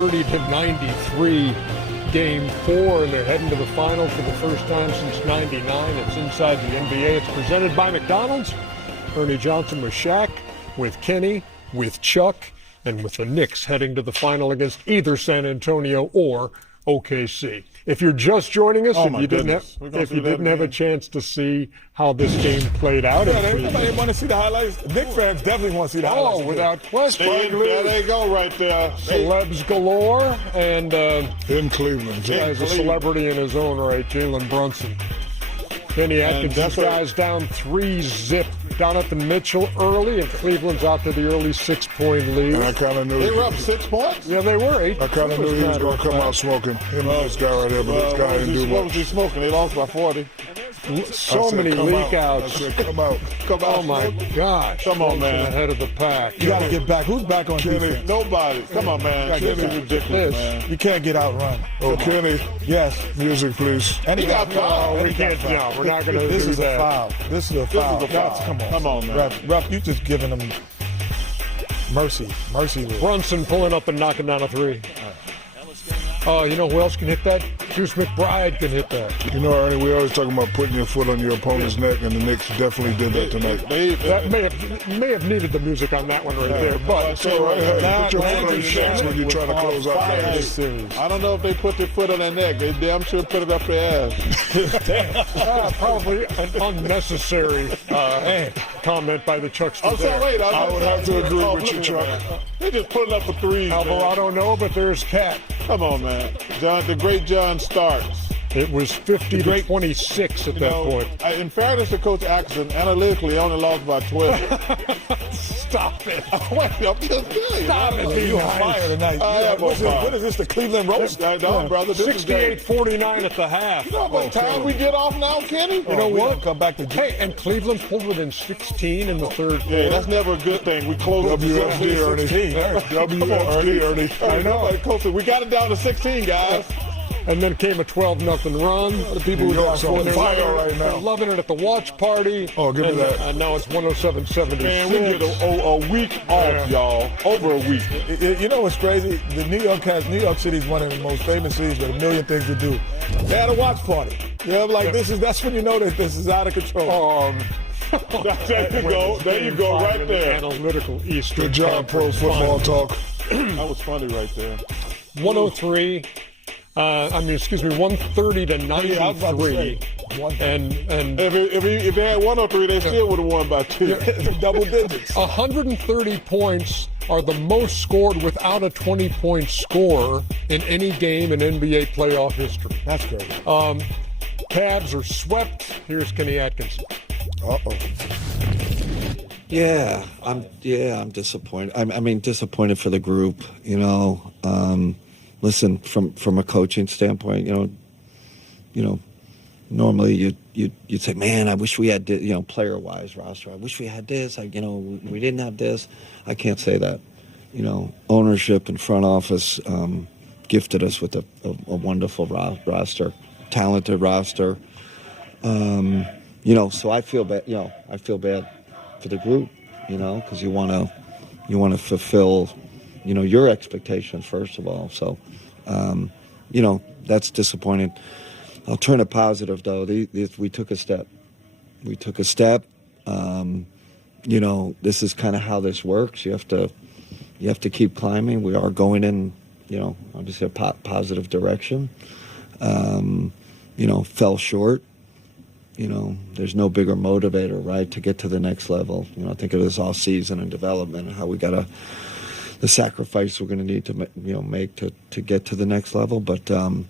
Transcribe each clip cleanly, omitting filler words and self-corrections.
30 to 93 game 4, and they're heading to the final for the first time since 99. It's inside the NBA. It's presented by McDonald's. Ernie Johnson with Shaq, with Kenny, with Chuck, and with the Knicks heading to the final against either San Antonio or OKC. If you're just joining us, if you didn't have a chance to see how this game played out, everybody want to see the highlights. Knicks fans definitely want to see the highlights. Oh, without question. There they go right there. Celebs galore, and in Cleveland. Guy's a celebrity in his own right, Jalen Brunson. Kenny Atkins, these guys down 3-zip down at the Mitchell early, and Cleveland's out to the early 6-point lead. And I kind of knew they were up 6 points. Yeah, they were. I kind of knew he was going to come out smoking. Him and this guy right here, but this guy didn't do much. What was he smoking? They lost by 40. So many leak outs. I said, come out. Oh my gosh! Come on, man. Ahead of the pack. You got to get back. Who's back on defense? Nobody. Come on, man. Kenny's ridiculous, man. You can't get outrun. Oh, Kenny. Yes. Music, please. And he got fouled. We can't. No, we're not going to do that. This is a foul. This is a foul. Come on, man. Ref, you just giving them mercy. Mercy. Brunson pulling up and knocking down a three. You know who else can hit that? Juice McBride can hit that. You know, Ernie, we always talking about putting your foot on your opponent's neck, and the Knicks definitely did that tonight. That may have needed the music on that one right there, but so put your foot on your chest when you're trying to close out this series. I don't know if they put their foot on their neck. They damn sure put it up their ass. Probably an unnecessary comment by the Chucks. I'm sorry, I would have to agree with you, Chuck. They're just putting up the threes. Alvarado, no, but there's Cat. Come on, man. John, the great John Starks. It was 50 to 26 at that point. In fairness to Coach Atkinson, analytically, only lost by 12. Stop it. Wait, I'm just telling you. Stop it. You're on fire tonight. What is this, the Cleveland roast? No, brother. 68-49 at the half. You know how much time we get off now, Kenny? You know what? Come back to and Cleveland pulled within 16 in the third quarter. Yeah, that's never a good thing. We closed WFD, Ernie. WFD, Ernie. I know. We got it down to 16, guys. And then came a 12-0 run. The people who are on fire right now. They're loving it at the watch party. Oh, give me that. And now it's 107-76. Man, we get a week off, y'all. Over a week. You know what's crazy? The New York City is one of the most famous cities with a million things to do. They had a watch party. That's when you know that this is out of control. There you go, right there. Analytical East. Good job, pro football talk. That was funny right there. 103. 130 to 93. And if they had 103, they still would have won by 2. Double digits. 130 points are the most scored without a 20-point score in any game in NBA playoff history. That's great. Cavs are swept. Here's Kenny Atkinson. Yeah, I'm disappointed. I mean, disappointed for the group. Listen, from a coaching standpoint, normally you'd say, man, I wish we had, player-wise roster. I wish we had this. We didn't have this. I can't say that. Ownership and front office gifted us with a wonderful roster, talented roster. So I feel bad. I feel bad for the group. Because you want to fulfill, your expectations first of all. So, that's disappointing. I'll turn it positive though. We took a step. This is kind of how this works. You have to keep climbing. We are going in, obviously a positive direction. Fell short. There's no bigger motivator, right, to get to the next level. Think of this all season and development and how we got the sacrifice we're going to need to make to get to the next level. But I'm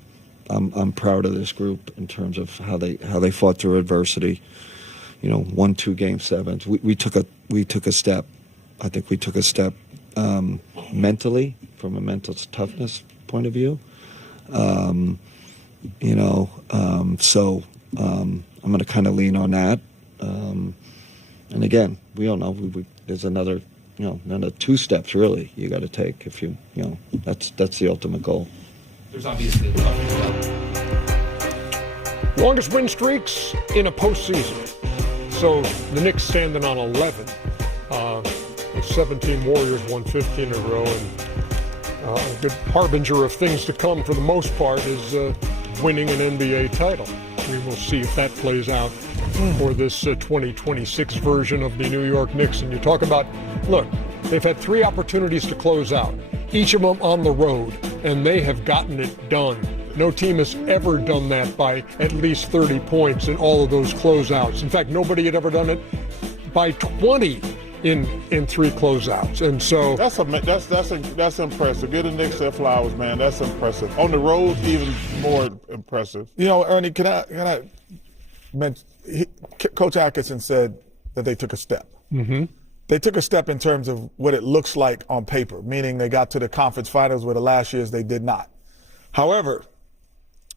proud of this group in terms of how they fought through adversity. 1-2 game sevens. We took a step. I think we took a step mentally, from a mental toughness point of view. So I'm going to kind of lean on that. And again, we all know there's another 2 steps really you got to take if that's the ultimate goal. There's obviously longest win streaks in a postseason. So the Knicks standing on 11. The 17 Warriors won 15 in a row, and a good harbinger of things to come for the most part is winning an NBA title. We will see if that plays out for this 2026 version of the New York Knicks. And you talk about, look, they've had 3 opportunities to close out, each of them on the road, and they have gotten it done. No team has ever done that by at least 30 points in all of those closeouts. In fact, nobody had ever done it by 20 in 3 closeouts. And so that's impressive. Give the Knicks their flowers, man. That's impressive. On the road, even more impressive. You know, Ernie, can I mention, Coach Atkinson said that they took a step. Mm-hmm. They took a step in terms of what it looks like on paper, meaning they got to the conference finals where the last years they did not. However,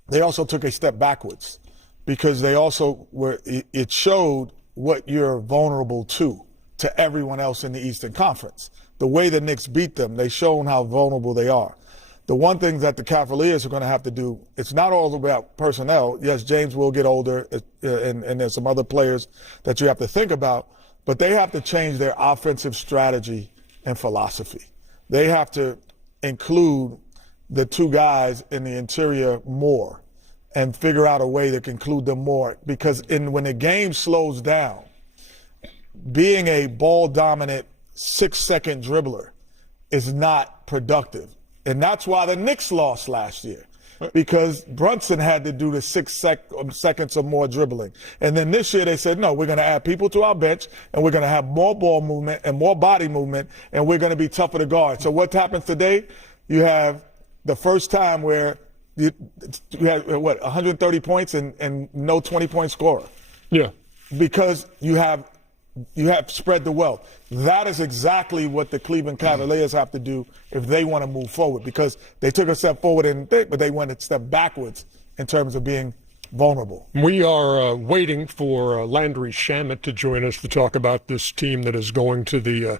they also took a step backwards because they also it showed what you're vulnerable to everyone else in the Eastern Conference. The way the Knicks beat them, they've shown how vulnerable they are. The one thing that the Cavaliers are going to have to do, it's not all about personnel. Yes, James will get older, and there's some other players that you have to think about, but they have to change their offensive strategy and philosophy. They have to include the 2 guys in the interior more and figure out a way to include them more, because when the game slows down, being a ball-dominant 6-second dribbler is not productive. And that's why the Knicks lost last year, because Brunson had to do the 6 seconds or more dribbling. And then this year they said, no, we're going to add people to our bench, and we're going to have more ball movement and more body movement, and we're going to be tougher to guard. So what happens today? You have the first time where you had, 130 points and no 20-point scorer. Yeah. Because you have spread the wealth. That is exactly what the Cleveland Cavaliers have to do if they want to move forward, because they took a step forward but they went a step backwards in terms of being vulnerable. We are waiting for Landry Shamet to join us to talk about this team that is going to the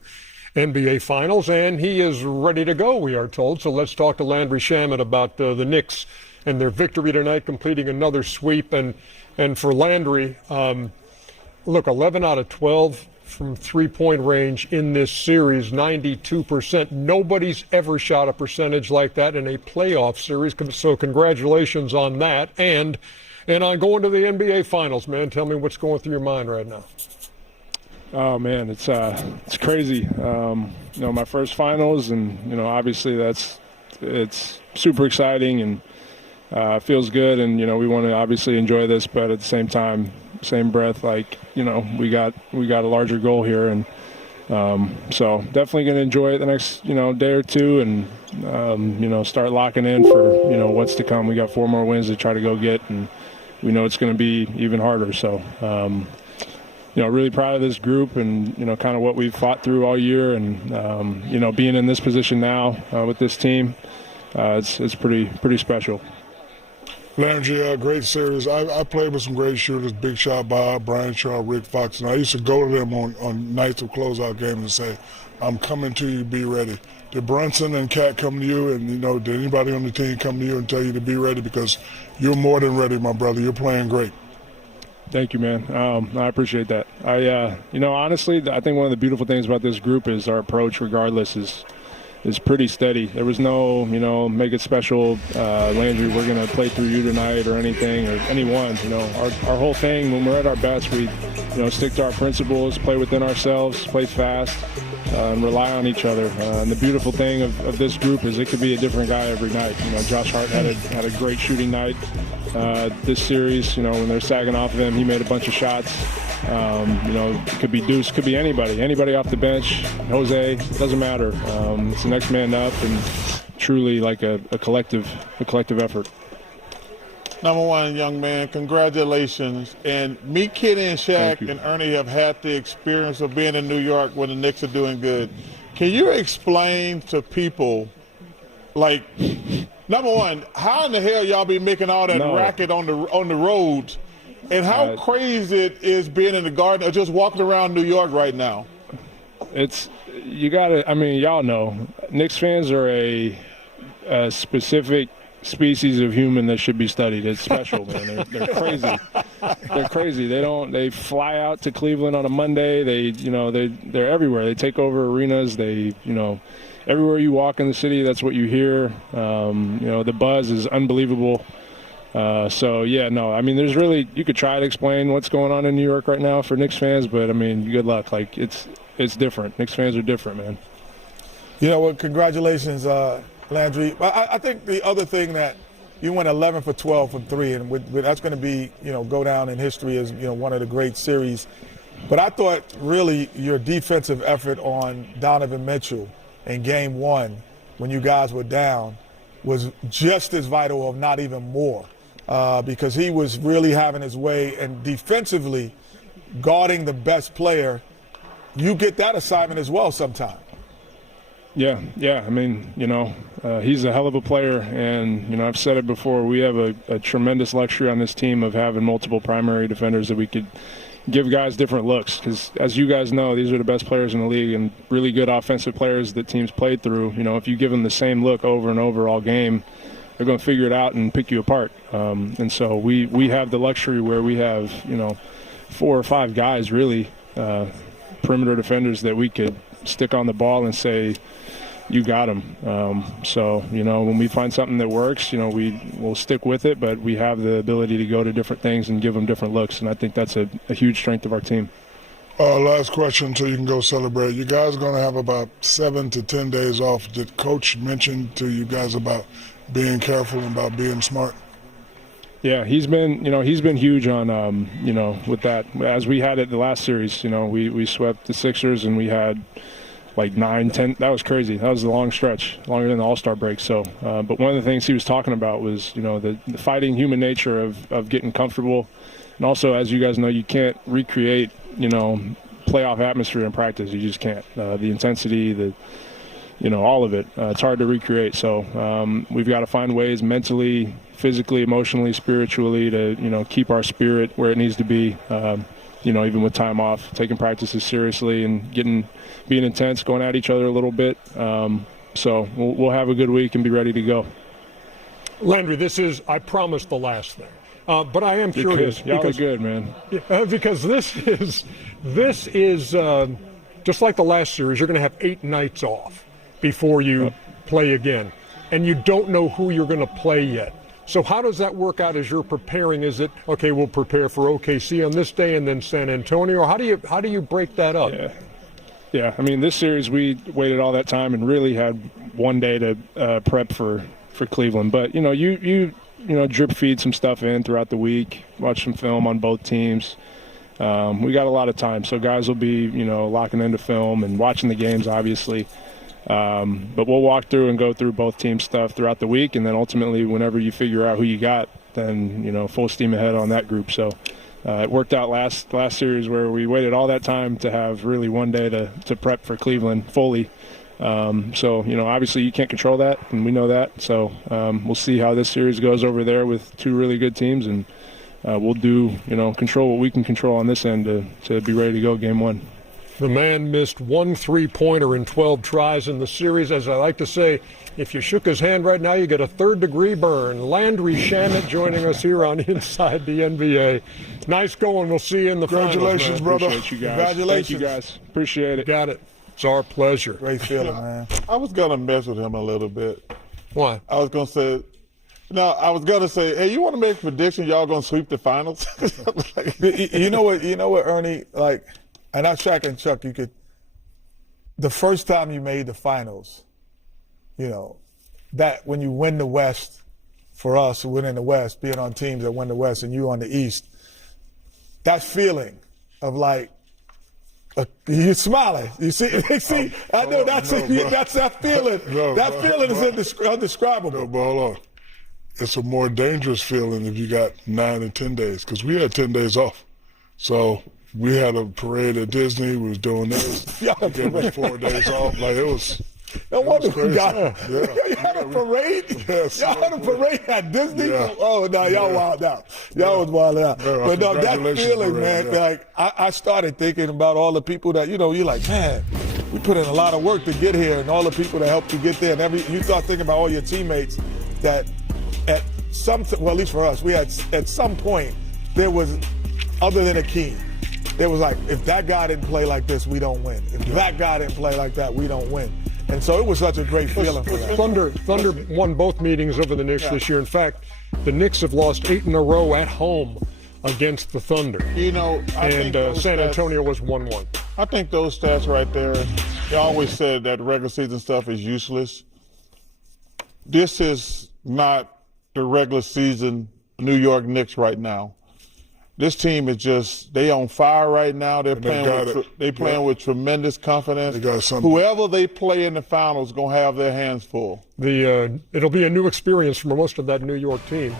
NBA Finals, and he is ready to go, we are told. So let's talk to Landry Shamet about the Knicks and their victory tonight, completing another sweep. And for Landry, look, 11 out of 12 from three-point range in this series, 92%. Nobody's ever shot a percentage like that in a playoff series, so congratulations on that. And on going to the NBA Finals, man. Tell me what's going through your mind right now. Oh man, it's crazy. My first finals, and obviously it's super exciting and feels good, and we want to obviously enjoy this, but at the same time, same breath, we got a larger goal here, and so definitely going to enjoy it the next day or two, and start locking in for what's to come. We got 4 more wins to try to go get, and we know it's going to be even harder. So. Really proud of this group and, kind of what we've fought through all year, and, being in this position now with this team, it's pretty special. Landry, great series. I played with some great shooters, Big Shot Bob, Brian Shaw, Rick Fox, and I used to go to them on nights of closeout games and say, I'm coming to you, be ready. Did Brunson and Cat come to you, and, did anybody on the team come to you and tell you to be ready? Because you're more than ready, my brother. You're playing great. Thank you, man. I appreciate that. Honestly, I think one of the beautiful things about this group is our approach, regardless, is pretty steady. There was no, make it special, Landry, we're going to play through you tonight or anything, or anyone. Our whole thing, when we're at our best, we, stick to our principles, play within ourselves, play fast, and rely on each other. And the beautiful thing of this group is it could be a different guy every night. Josh Hart had a great shooting night this series. When they're sagging off of him, he made a bunch of shots. It could be Deuce, could be anybody off the bench. Jose, it doesn't matter. It's the next man up, and truly like a collective effort. Number one, young man, congratulations. And me, Kitty, and Shaq and Ernie have had the experience of being in New York when the Knicks are doing good. Can you explain to people, number one, how in the hell y'all be making all that racket on the roads, and how crazy it is being in the Garden or just walking around New York right now? Y'all know, Knicks fans are a specific species of human that should be studied. It's special, man. They're crazy. They're crazy. They fly out to Cleveland on a Monday. They're everywhere. They take over arenas. They, everywhere you walk in the city, that's what you hear. The buzz is unbelievable. So, yeah, no, I mean, there's really – you could try to explain what's going on in New York right now for Knicks fans, but, I mean, good luck. Like, it's different. Knicks fans are different, man. You know what? Congratulations, Landry. I think the other thing that you went 11 for 12 from 3, and that's going to be, go down in history as, one of the great series. But I thought really your defensive effort on Donovan Mitchell in Game 1 when you guys were down was just as vital, if not even more. Because he was really having his way, and defensively guarding the best player, you get that assignment as well sometime. Yeah. I mean, he's a hell of a player, and, I've said it before, we have a tremendous luxury on this team of having multiple primary defenders that we could give guys different looks. Because as you guys know, these are the best players in the league and really good offensive players that teams played through. If you give them the same look over and over all game, they're going to figure it out and pick you apart. And so we have the luxury where we have, 4 or 5 guys really, perimeter defenders that we could stick on the ball and say, you got them. So, when we find something that works, we'll stick with it, but we have the ability to go to different things and give them different looks. And I think that's a huge strength of our team. Last question so you can go celebrate. You guys are going to have about 7 to 10 days off. Did Coach mention to you guys about being careful and about being smart? Yeah, he's been huge on, with that. As we had it the last series, we swept the Sixers and we had like 9, 10. That was crazy. That was a long stretch, longer than the All-Star break. So, but one of the things he was talking about was, the fighting human nature of getting comfortable. And also, as you guys know, you can't recreate, playoff atmosphere in practice. You just can't. The intensity, all of it. It's hard to recreate. So we've got to find ways mentally, physically, emotionally, spiritually to, keep our spirit where it needs to be, even with time off, taking practices seriously and being intense, going at each other a little bit. So we'll have a good week and be ready to go. Landry, this is, I promise, the last thing. But I am curious. Y'all are good, man. Because this is just like the last series, you're going to have 8 nights off before you play again. And you don't know who you're going to play yet. So how does that work out as you're preparing? Is it, okay, we'll prepare for OKC on this day and then San Antonio? How do you break that up? Yeah. I mean, this series we waited all that time and really had one day to prep for Cleveland. But, you drip feed some stuff in throughout the week, watch some film on both teams. We got a lot of time, so guys will be, locking into film and watching the games, obviously. But we'll walk through and go through both teams' stuff throughout the week, and then ultimately, whenever you figure out who you got, then full steam ahead on that group. So it worked out last series where we waited all that time to have really one day to prep for Cleveland fully. So obviously you can't control that, and we know that. So we'll see how this series goes over there with 2 really good teams, and we'll do control what we can control on this end to be ready to go Game 1. The man missed 1 3-pointer in 12 tries in the series. As I like to say, if you shook his hand right now, you get a 3rd-degree burn. Landry Shamet joining us here on Inside the NBA. Nice going. We'll see you in the Congratulations, finals, brother. Appreciate you guys. Congratulations. Thank you, guys. Appreciate it. Got it. It's our pleasure. Great feeling, man. I was going to mess with him a little bit. Why? I was going to say, hey, you want to make a prediction y'all going to sweep the finals? You know what, Ernie, like, and I Shaq and Chuck, the first time you made the finals, that when you win the West, for us who win in the West, being on teams that win the West and you on the East, that feeling of like, you're smiling. You see, I know that's that feeling. That feeling is indescribable. But hold on. It's a more dangerous feeling if you got 9 and 10 days, because we had 10 days off. So we had a parade at Disney. We was doing this. Y'all We gave us 4 days off. Like, it was. No wonder we got Yeah. You had a parade? Yes. Y'all had a parade at Disney? Yeah. Oh, no, y'all wild out. Y'all was wild out. Yeah, But no, that congratulations, feeling, parade, man, yeah. like, I started thinking about all the people that, you're like, man, we put in a lot of work to get here, and all the people that helped you get there. And you start thinking about all your teammates that at at least for us, we had at some point, there was, other than Akeem, there was like, if that guy didn't play like this, we don't win. If that guy didn't play like that, we don't win. And so it was such a great feeling for that. Thunder won both meetings over the Knicks this year. In fact, the Knicks have lost 8 in a row at home against the Thunder. You know, And San Antonio was 1-1. I think those stats right there, they always said that regular season stuff is useless. This is not the regular season New York Knicks right now. This team is just, they on fire right now. They're playing with tremendous confidence. They got something. Whoever they play in the finals is going to have their hands full. It'll be a new experience for most of that New York team.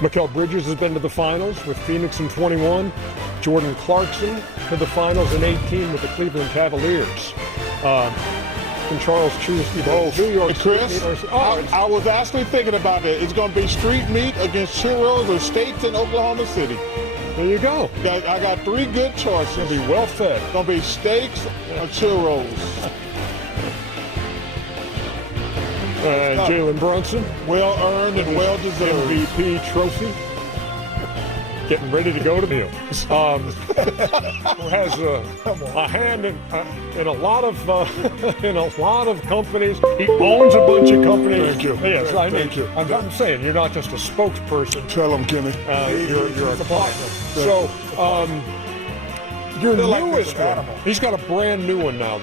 Mikal Bridges has been to the finals with Phoenix in 21. Jordan Clarkson to the finals in 18 with the Cleveland Cavaliers. And Charles Chusky, Both. New York Chris, City. I was actually thinking about that. It's going to be street meat against churros or steaks in Oklahoma City. There you go. I got 3 good choices. Going to be well fed. It's going to be steaks or churros. Jalen Brunson, Well earned and well deserved. MVP trophy. Getting ready to go to the who has a hand in a lot of companies. He owns a bunch of companies. Thank you. Yes, Thank you. I'm saying you're not just a spokesperson. Tell him, Kenny. You're a partner. So your newest one. He's got a brand new one now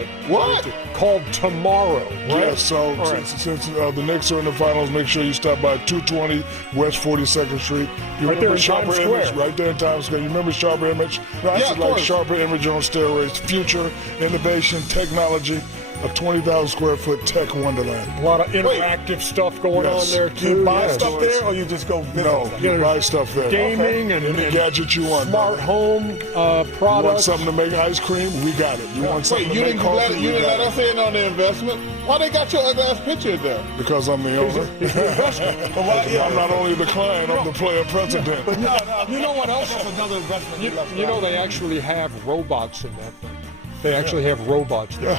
called Tomorrow. Right? Yeah, so since the Knicks are in the finals, make sure you stop by 220 West 42nd Street. You Right there remember in Sharper Times Image? Square. Right there in Times Square. You remember Sharper Image? Right. This Yeah, is like of course. Sharper Image on steroids. Future, innovation, technology, a 20,000 square foot tech wonderland. A lot of interactive stuff going on there too. You buy Yes. stuff there, or you just go visit? No, you buy stuff there. Gaming and Any gadget you want. smart home You want products. something to make ice cream? We got it. You want Wait, something you to make didn't coffee? let, you We didn't got let it. us in on the investment? Why they got your ugly ass picture there? Because I'm the owner. I'm not only the client, I'm the player president. You know what else? Another investment. You know they actually have robots in that thing. They actually have robots there.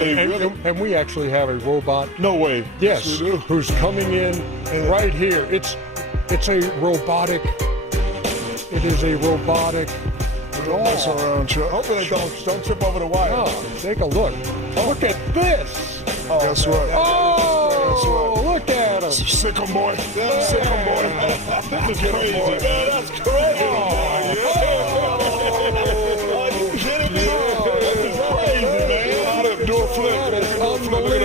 And we actually have a robot. No way. Yes, Yes, we do. who's coming in right here. It's a robotic. It is a robotic. Don't mess around, Chuck. Hopefully don't trip over the wire. Oh, take a look. Look at this. That's right. Oh, look at him. Sick 'em, boy. Sick 'em, boy. This is crazy. boy. That's crazy. Are you kidding me? This is crazy, man. Do a flip. That is Do a flip. Look at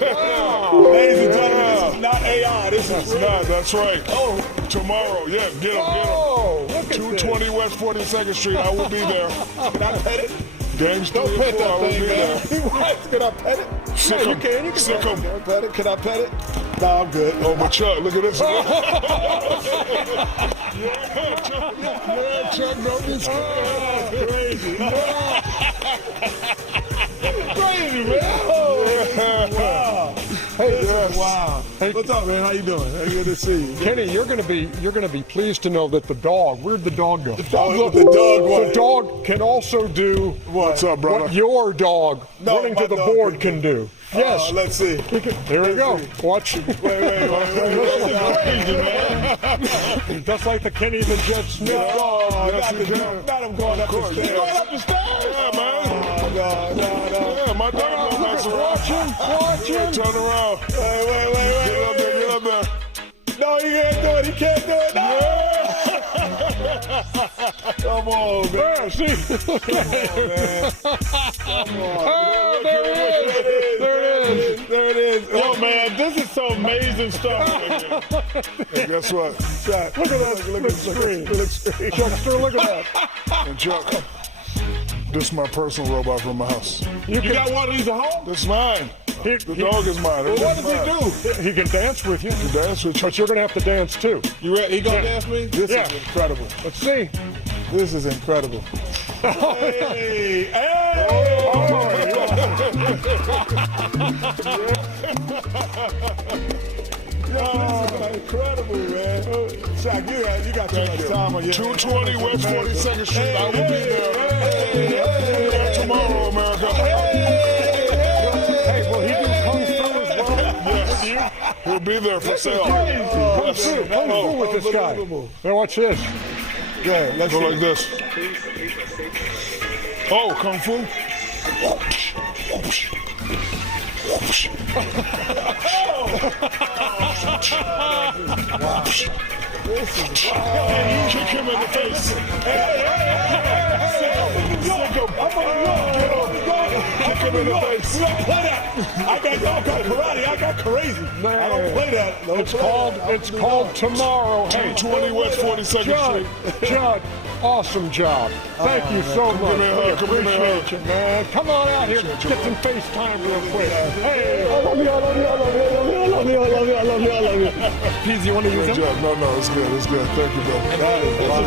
that. Ladies and gentlemen, this is not AI. This is Nah, that's right. Tomorrow, yeah, get him, Oh, look at this. 220 West 42nd Street. I will be there. Can I pet it? Games 3 and pet 4, that I will thing, be man. there. Can I pet it? Sick you 'em. can. You can Sick 'em. Can I pet it? Can I pet it? No, I'm good. Oh, but Chuck, look at this. Yeah, Chuck, no, this Crazy. Crazy, man. Wow. Hey, Wow. What's up, man? How you doing? Hey, good to see you. Kenny, you're gonna be pleased to know that the dog. Where'd the dog go? The dog can also do What's up, brother? what your dog running my to the dog board can can do. Yes. Let's see. Here we go. Watch. Wait. Crazy, man. Just like the Kenny the Jet Smith dog. Oh, Yes, not we do. him going up the stairs. Going up the stairs. Yeah, man. No. Yeah, my dog don't mess around. Watch him. Turn around. Wait. Get up there, get up there. No, he can't do it. He can't do it. No. Come on, man. Yeah, see? Oh, there it is. There it is. Yo, man, this is some amazing stuff. And guess what? Look at that. Look at the screen. Chuckster, look at that. And Chuck, this is my personal robot from my house. You got one of these at home? This is mine. The dog is mine. What does he do? He can dance with you, Dance with you. but you're going to have to dance too. You ready? He gonna dance me? This Yeah. is incredible. Let's see. This is incredible. Hey! Incredible, man. Shaq, you got too much time on your 220 West 42nd Street. I will be there. Tomorrow, America. Hey, will he do Kung Fu as well? Yes. He'll be there for sale. Kung Fu with this guy. Now watch this. Good. Let's Go see. like this. Oh, Kung Fu? Kick him in the face. Kick him in the face. We don't play that. I got karate. I got crazy. I don't play that. No, It's called tomorrow. Hey, 220 West 42nd Judd, Street. Judd, awesome job. Thank you so much. Give me a hug, We give me a hug. appreciate you, man. Come on out here, get some FaceTime real quick. Hey, I love you. Peasy, you want to use Great him? job. No, it's good. It's good. Thank you, brother. That is